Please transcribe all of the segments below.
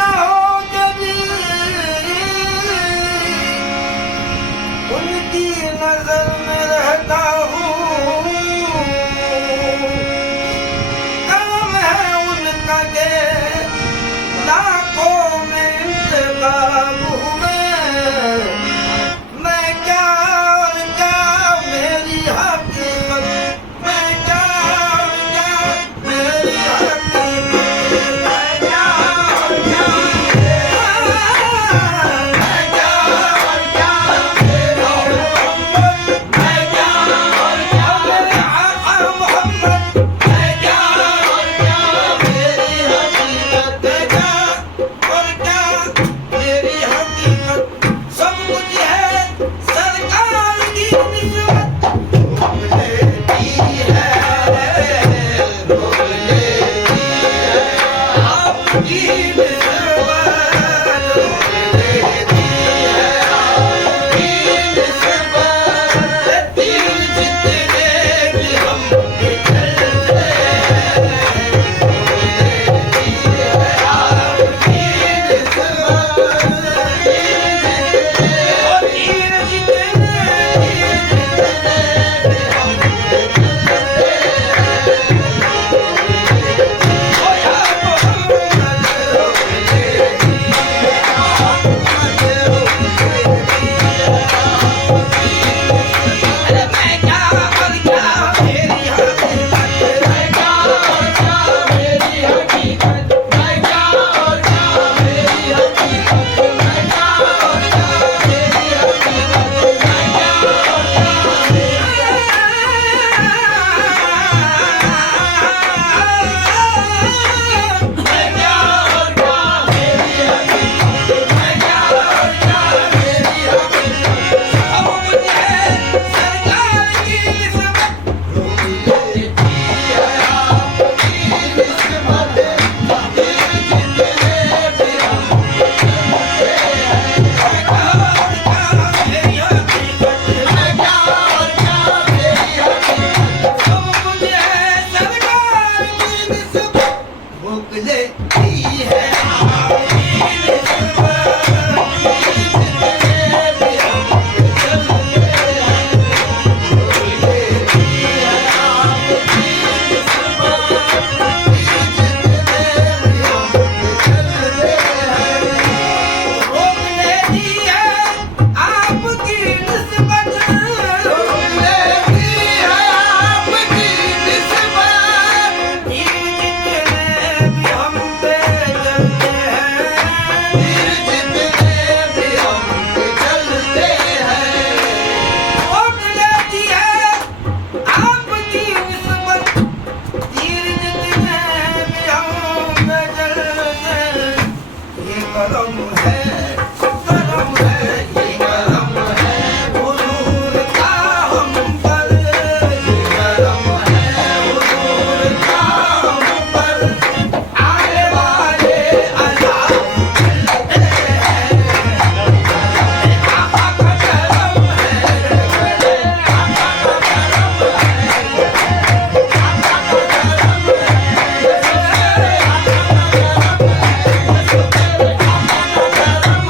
ना होगी उनकी नजर में रहता हूँ। काम है उनका के लाखों में इंतखाब हूँ मैं क्या और क्या मेरी हकीकत मैं क्या और क्या मेरी हकीकत मैं क्या और क्या मैं क्या और क्या मेरा मोहम्मद मैं क्या और क्या मेरे आका मोहम्मद मैं क्या और क्या मेरी हकीकत मैं क्या और क्या मेरी हकीकत सब कुछ है सरकार की निस्बत रोक लेती है आपकी निस्बत रोक लेती है आपकी निस्बत तीर जितने भी हम निकलते रोक लेती है आपकी निस्बत तीर जितने ओ या मोहम्मद रोक लेती है मोहम्मद रोक लेती है अरे मैं क्या और क्या मेरी हकीकत मैं क्या और क्या मेरी हकीकत मैं क्या और क्या मेरी हकीकत मैं क्या और क्या मेरी हकीकत मैं क्या और मैं क्या और क्या मेरी हकीकत मैं क्या और क्या मेरी हकीकत अब मुझे सरकार की निस्बत रोक लेती है आपकी निस्बत तीर जितने भी हम चलते हैं मैं क्या और क्या मेरी हकीकत मैं क्या और क्या मेरी हकीकत अब मुझे सरकार की निस्बत रोक लेती है आपकी निस्बत तीर जितने भी हम चलते हैं रोक लेती है आपकी निस्बत तीर जितने भी हम चलते हैं रोक लेती है आपकी निस्बत रोक लेती है आपकी निस्बत तीर जितने भी हम पे चलते हैं तीर जितने भी हम पे चलते हैं रोक लेती है आपकी निस्बत तीर जितने भी हम पे चलते हैं ये करम है ये करम है हुजूर का हम पर ये करम है हुजूर का हम पर आने वाले अल्लाह चलते हैं आका का करम है आका का करम है आका का करम है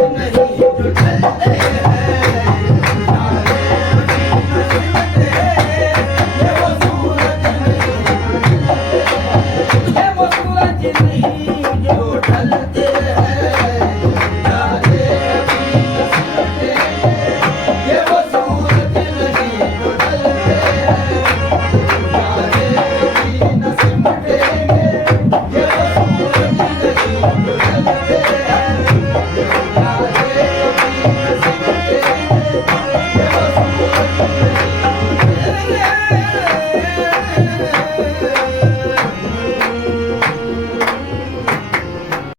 नहीं